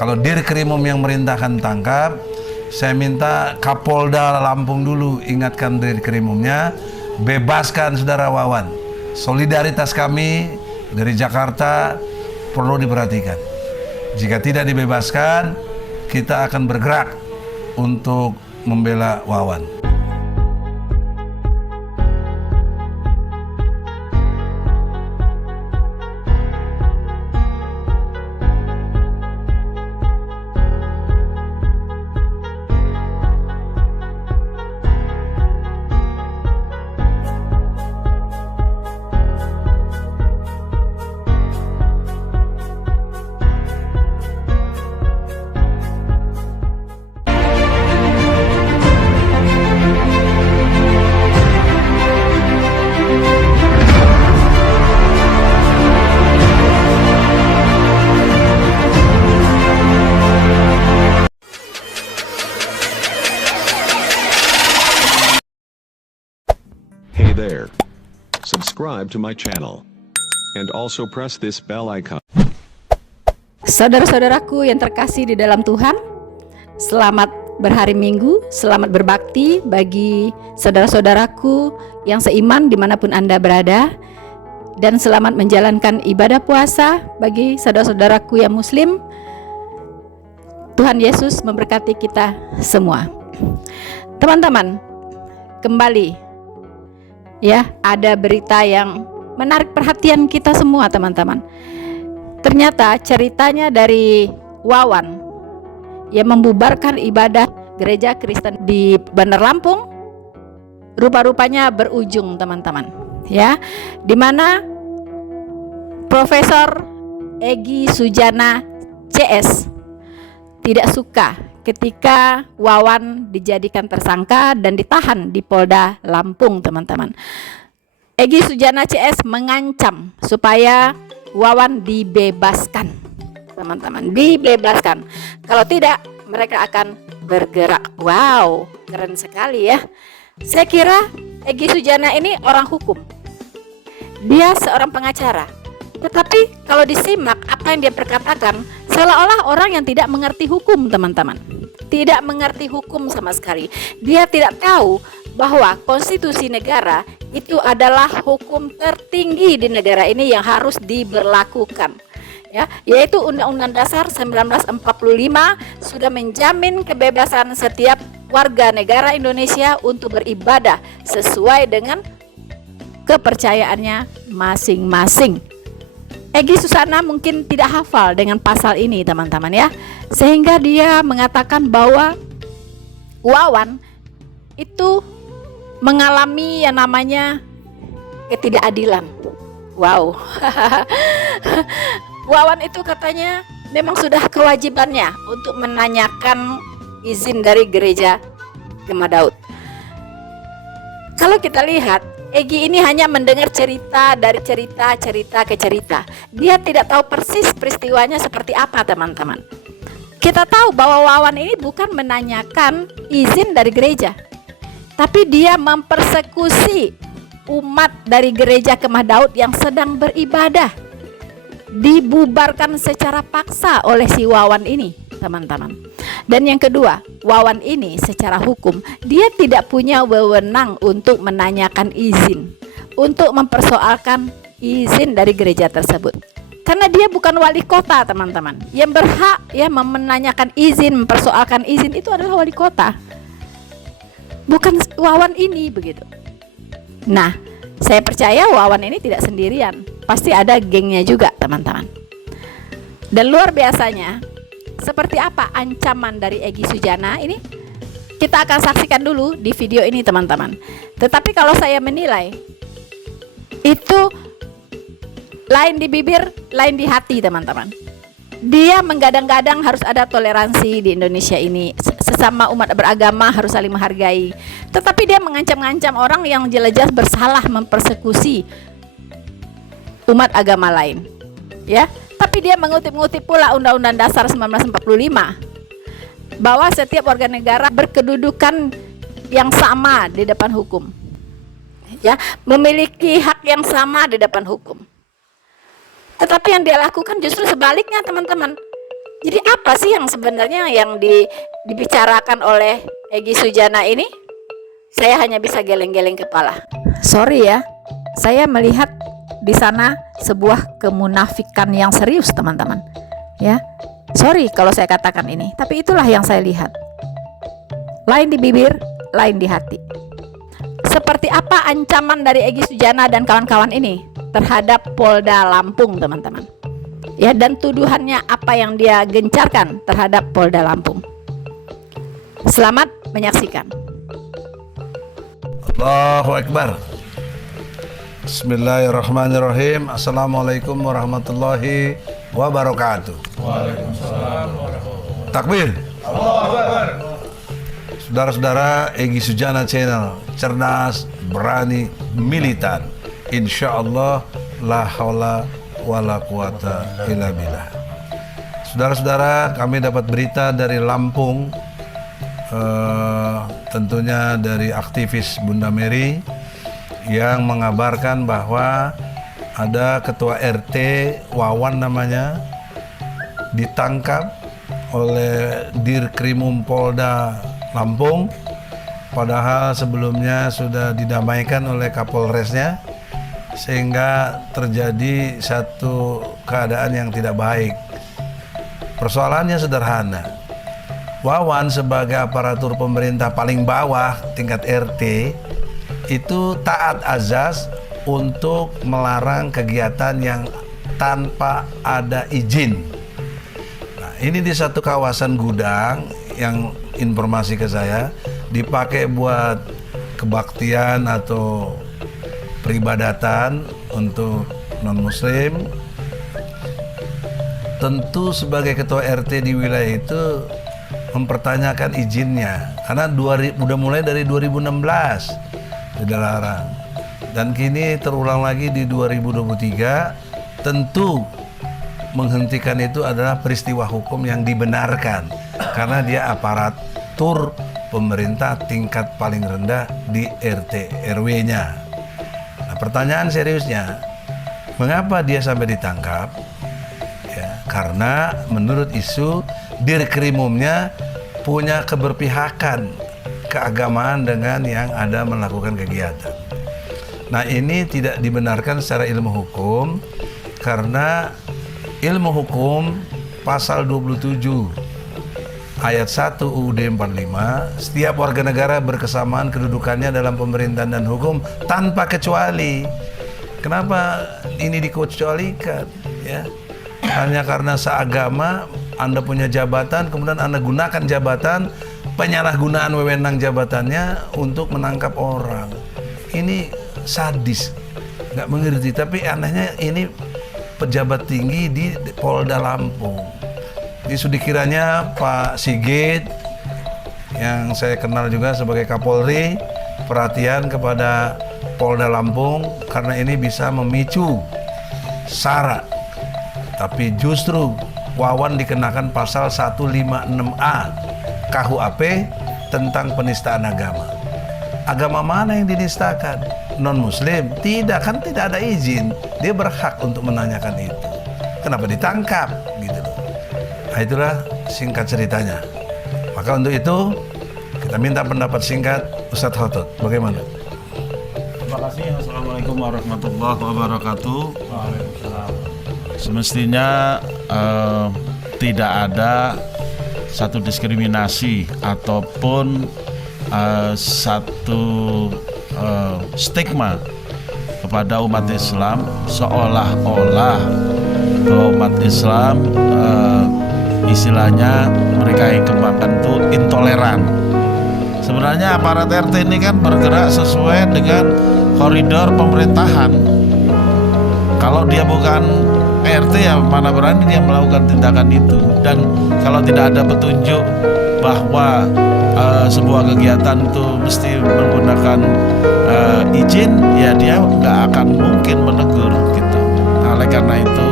Kalau Dirkrimum yang merintahkan tangkap, saya minta Kapolda Lampung dulu ingatkan Dirkrimumnya, bebaskan saudara Wawan. Solidaritas kami dari Jakarta perlu diperhatikan. Jika tidak dibebaskan, kita akan bergerak untuk membela Wawan. Hey there. Subscribe to my channel. And also press this bell icon. Saudara-saudaraku yang terkasih di dalam Tuhan, selamat berhari Minggu, selamat berbakti bagi saudara-saudaraku yang seiman dimanapun Anda berada, dan selamat menjalankan ibadah puasa bagi saudara-saudaraku yang Muslim. Tuhan Yesus memberkati kita semua. Teman-teman, kembali ya, ada berita yang menarik perhatian kita semua, teman-teman. Ternyata ceritanya dari Wawan yang membubarkan ibadah gereja Kristen di Bandar Lampung, rupa-rupanya berujung, teman-teman. Ya, dimana Profesor Egy Sujana CS tidak suka ketika Wawan dijadikan tersangka dan ditahan di Polda Lampung, teman-teman. Egy Sujana CS mengancam supaya Wawan dibebaskan, teman-teman, dibebaskan. Kalau tidak, mereka akan bergerak. Wow, keren sekali ya. Saya kira Egy Sujana ini orang hukum. Dia seorang pengacara. Tetapi kalau disimak apa yang dia perkatakan, seolah-olah orang yang tidak mengerti hukum, teman-teman. Tidak mengerti hukum sama sekali. Dia tidak tahu bahwa konstitusi negara itu adalah hukum tertinggi di negara ini yang harus diberlakukan. Ya, yaitu Undang-Undang Dasar 1945 sudah menjamin kebebasan setiap warga negara Indonesia untuk beribadah sesuai dengan kepercayaannya masing-masing. Egy Sujana mungkin tidak hafal dengan pasal ini, teman-teman ya, sehingga dia mengatakan bahwa Wawan itu mengalami yang namanya ketidakadilan. Wow. Wawan itu katanya memang sudah kewajibannya untuk menanyakan izin dari gereja Gema Daud. Kalau kita lihat, Egy ini hanya mendengar cerita dari cerita ke cerita. Dia tidak tahu persis peristiwanya seperti apa, teman-teman. Kita tahu bahwa Wawan ini bukan menanyakan izin dari gereja, tapi dia mempersekusi umat dari gereja Kemah Daud yang sedang beribadah. Dibubarkan secara paksa oleh si Wawan ini, teman-teman. Dan yang kedua, Wawan ini secara hukum dia tidak punya wewenang untuk menanyakan izin, untuk mempersoalkan izin dari gereja tersebut. Karena dia bukan wali kota, teman-teman. Yang berhak ya menanyakan izin, mempersoalkan izin itu adalah wali kota, bukan Wawan ini, begitu. Nah, saya percaya Wawan ini tidak sendirian, pasti ada gengnya juga, teman-teman. Dan luar biasanya, seperti apa ancaman dari Egy Sujana ini? Kita akan saksikan dulu di video ini, teman-teman. Tetapi kalau saya menilai, itu lain di bibir, lain di hati, teman-teman. Dia menggadang-gadang harus ada toleransi di Indonesia ini, sesama umat beragama harus saling menghargai. Tetapi dia mengancam-ngancam orang yang jelas-jelas bersalah mempersekusi umat agama lain, ya. Tapi dia mengutip-ngutip pula Undang-Undang Dasar 1945 bahwa setiap warga negara berkedudukan yang sama di depan hukum, ya, memiliki hak yang sama di depan hukum. Tetapi yang dia lakukan justru sebaliknya, teman-teman. Jadi apa sih yang sebenarnya yang dibicarakan oleh Egy Sujana ini? Saya hanya bisa geleng-geleng kepala. Sorry ya, saya melihat di sana sebuah kemunafikan yang serius, teman-teman. Ya, sorry kalau saya katakan ini, tapi itulah yang saya lihat. Lain di bibir, lain di hati. Seperti apa ancaman dari Egy Sujana dan kawan-kawan ini terhadap Polda Lampung, teman-teman? Ya, dan tuduhannya apa yang dia gencarkan terhadap Polda Lampung. Selamat menyaksikan. Allahu Akbar. Bismillahirrahmanirrahim. Assalamualaikum warahmatullahi wabarakatuh. Waalaikumsalam warahmatullahi wabarakatuh. Takbir. Allahu Akbar. Saudara-saudara, Egy Sujana Channel, cerdas, berani, militan. Insyaallah la haula wala quwata illa billah. Saudara-saudara, kami dapat berita dari Lampung, tentunya dari aktivis Bunda Mary yang mengabarkan bahwa ada ketua RT Wawan namanya ditangkap oleh Dirkrimum Polda Lampung, padahal sebelumnya sudah didamaikan oleh Kapolresnya, sehingga terjadi satu keadaan yang tidak baik. Persoalannya sederhana. Wawan sebagai aparatur pemerintah paling bawah tingkat RT itu taat azas untuk melarang kegiatan yang tanpa ada izin. Nah, ini di satu kawasan gudang yang informasi ke saya dipakai buat kebaktian atau peribadatan untuk non-muslim. Tentu sebagai ketua RT di wilayah itu mempertanyakan izinnya, karena udah mulai dari 2016 sudah larang, dan kini terulang lagi di 2023. Tentu menghentikan itu adalah peristiwa hukum yang dibenarkan, karena dia aparatur pemerintah tingkat paling rendah di RT RW-nya. Nah, pertanyaan seriusnya, mengapa dia sampai ditangkap? Ya, karena menurut isu Dirkrimumnya punya keberpihakan keagamaan dengan yang ada melakukan kegiatan. Nah, ini tidak dibenarkan secara ilmu hukum, karena ilmu hukum pasal 27 ayat 1 UUD 45, setiap warga negara berkesamaan kedudukannya dalam pemerintahan dan hukum tanpa kecuali. Kenapa ini dikecualikan? Ya, hanya karena seagama Anda punya jabatan, kemudian Anda gunakan jabatan, penyalahgunaan wewenang jabatannya untuk menangkap orang. Ini sadis, nggak mengerti. Tapi anehnya ini pejabat tinggi di Polda Lampung. Jadi dikiranya Pak Sigit, yang saya kenal juga sebagai Kapolri, perhatian kepada Polda Lampung karena ini bisa memicu SARA. Tapi justru Wawan dikenakan pasal 156A KUHP tentang penistaan agama. Agama mana yang dinistakan? Non-muslim? Tidak, kan tidak ada izin. Dia berhak untuk menanyakan itu. Kenapa ditangkap? Gitu loh. Nah, itulah singkat ceritanya. Maka untuk itu kita minta pendapat singkat Ustadz Khotot. Bagaimana? Terima kasih. Assalamualaikum warahmatullahi wabarakatuh. Waalaikumsalam. Semestinya tidak ada satu diskriminasi ataupun satu stigma kepada umat Islam, seolah-olah bahwa umat Islam istilahnya mereka yang kembangkan itu intoleran. Sebenarnya aparat RT ini kan bergerak sesuai dengan koridor pemerintahan. Kalau dia bukan RT, ya mana berani dia melakukan tindakan itu. Dan kalau tidak ada petunjuk bahwa sebuah kegiatan itu mesti menggunakan izin, ya dia nggak akan mungkin menegur gitu. Nah, oleh karena itu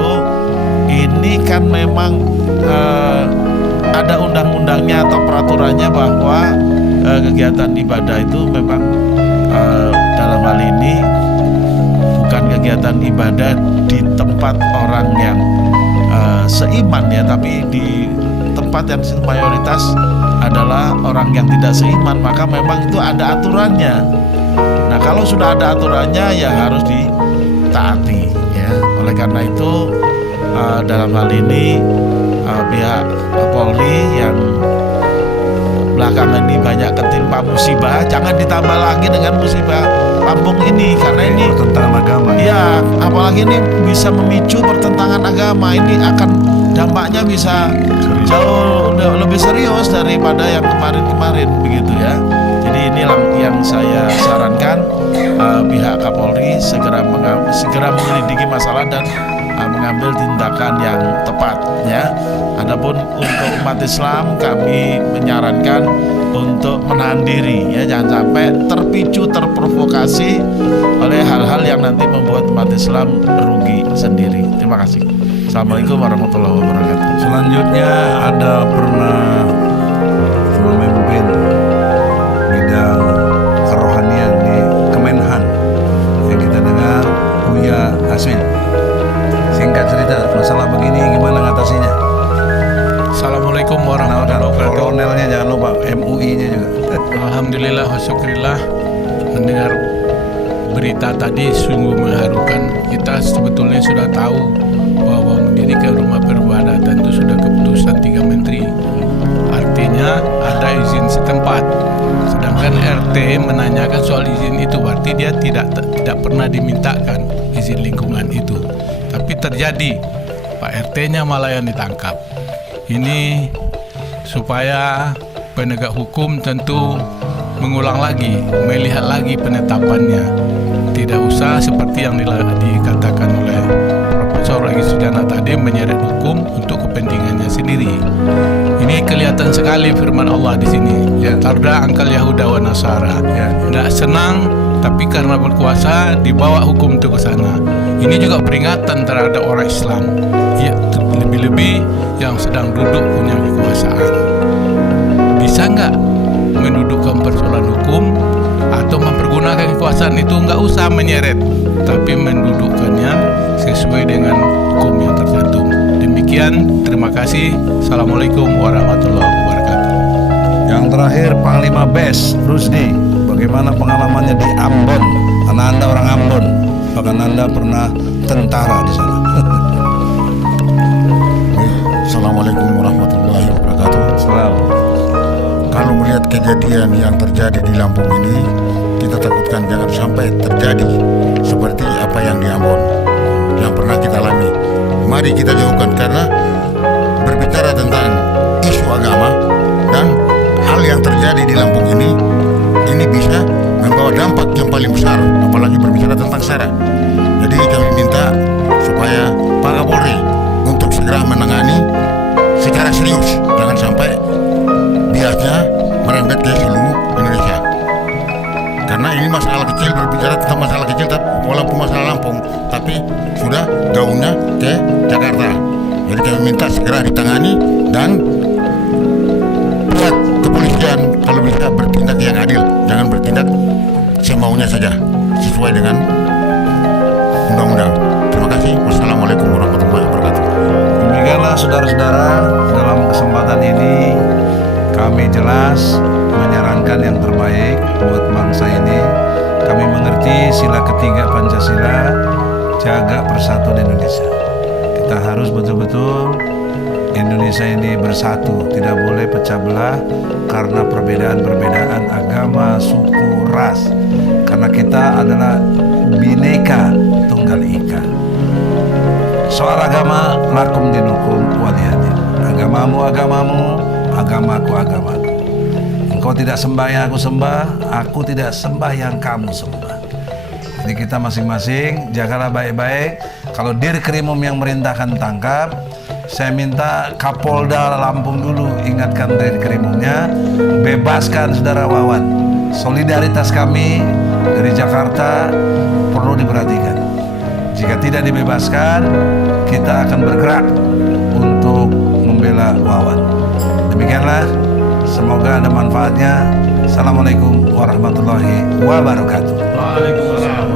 ini kan memang ada undang-undangnya atau peraturannya bahwa kegiatan ibadah itu memang dalam hal ini bukan kegiatan ibadah di tempat orang yang seiman ya, tapi di tempat yang di situ mayoritas adalah orang yang tidak seiman, maka memang itu ada aturannya. Nah, kalau sudah ada aturannya ya harus ditaati ya. Oleh karena itu dalam hal ini pihak Polri yang belakangan ini banyak ketimpa musibah, jangan ditambah lagi dengan musibah Lampung ini, karena ini pertentangan agama. ya, apalagi ini bisa memicu pertentangan agama. Ini akan dampaknya bisa jauh lebih serius daripada yang kemarin-kemarin begitu ya. Jadi inilah yang saya sarankan, pihak Kapolri segera menyelidiki masalah dan mengambil tindakan yang tepat ya. Adapun untuk umat Islam, kami menyarankan untuk menahan diri ya, jangan sampai terpicu, terprovokasi oleh hal-hal yang nanti membuat umat Islam rugi sendiri. Terima kasih. Assalamualaikum warahmatullahi wabarakatuh. Selanjutnya ada pernah memimpin bidang kerohanian di Kemenhan yang kita dengar, Buya Aswin. Singkat cerita, masalah begini gimana ngatasinya? Assalamualaikum warahmatullahi wabarakatuh. Kolonelnya jangan lupa, MUI-nya juga. Alhamdulillah wa syukurillah, mendengar berita tadi sungguh mengharukan. Kita sebetulnya sudah tahu bahwa mendirikan rumah peribadatan itu sudah keputusan 3 menteri. Artinya ada izin setempat. Sedangkan RT menanyakan soal izin itu, berarti dia tidak pernah dimintakan izin lingkungan itu. Tapi terjadi, Pak RT-nya malah yang ditangkap. Ini supaya penegak hukum tentu mengulang lagi, melihat lagi penetapannya. Tidak usah seperti yang dikatakan oleh Profesor Egy Sujana tadi, menyeret hukum untuk kepentingannya sendiri. Ini kelihatan sekali firman Allah di sini. Ya, tarda angkal Yahuda wa Nasara. Tidak senang, tapi karena berkuasa dibawa hukum itu ke sana. Ini juga peringatan terhadap orang Islam. Ya, lebih-lebih yang sedang duduk punya kekuasaan. Bisa nggak mendudukkan persoalan hukum atau mempergunakan kekuasaan itu, nggak usah menyeret, tapi mendudukkannya sesuai dengan hukum yang tercantum. Demikian, terima kasih. Assalamualaikum warahmatullahi wabarakatuh. Yang terakhir, Panglima Bes Rusdi, bagaimana pengalamannya di Ambon? Karena Anda orang Ambon, bahkan Anda pernah tentara di sana. Assalamualaikum warahmatullahi wabarakatuh. Salam. Kalau melihat kejadian yang terjadi di Lampung ini, kita takutkan jangan sampai terjadi seperti apa yang di Ambon yang pernah kita alami. Mari kita jauhkan, karena berbicara tentang isu agama dan hal yang terjadi di Lampung ini bisa membawa dampak yang paling besar, apalagi berbicara tentang SARA. Jadi kami minta supaya Pak Kapolri untuk segera menangani secara serius, jangan sampai biasnya merembet ke seluruh Indonesia. Karena ini masalah kecil, berbicara tentang masalah kecil, walaupun masalah Lampung, tapi sudah gaungnya ke Jakarta. Jadi kami minta segera ditangani dan buat kepolisian kalau bisa bertindak yang adil, jangan bertindak semaunya saja, sesuai dengan undang-undang. Terima kasih. Wassalamualaikum warahmatullahi wabarakatuh. Demikianlah saudara-saudara, dalam kesempatan ini kami jelas menyarankan yang terbaik buat bangsa ini. Kami mengerti sila ketiga Pancasila, jaga persatuan Indonesia. Kita harus betul-betul Indonesia ini bersatu, tidak boleh pecah belah karena perbedaan-perbedaan agama, suku, ras. Karena kita adalah Bhinneka Tunggal Ika. Soal agama, lakum dinukum waliyadin. Agamamu agamamu, agamaku agamaku. Engkau tidak sembah yang aku sembah, aku tidak sembah yang kamu sembah. Jadi kita masing-masing jagalah baik-baik. Kalau Dirkrimum yang merintahkan tangkap, saya minta Kapolda Lampung dulu ingatkan Dirkrimumnya, bebaskan saudara Wawan. Solidaritas kami dari Jakarta perlu diperhatikan. Jika tidak dibebaskan, kita akan bergerak untuk membela Wawan. Demikianlah, semoga ada manfaatnya. Assalamualaikum warahmatullahi wabarakatuh. Waalaikumsalam.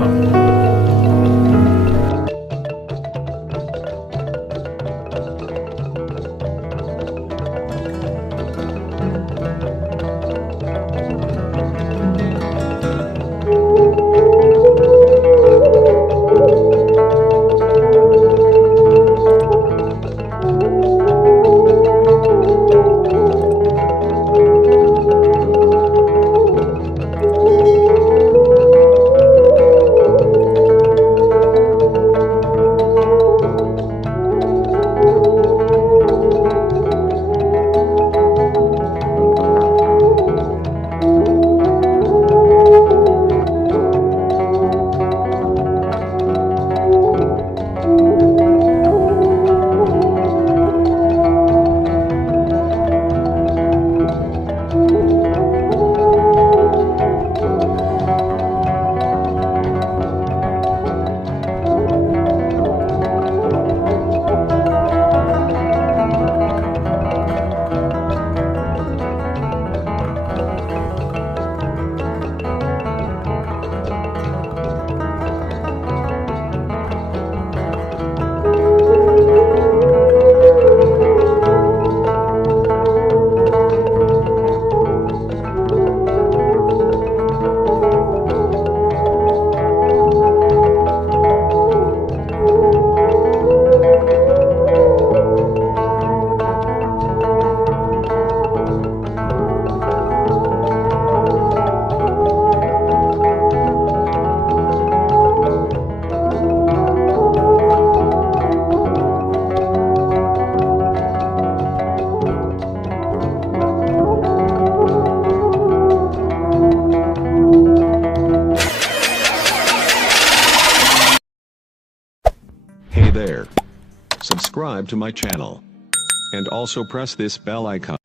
there. Subscribe to my channel. And also press this bell icon.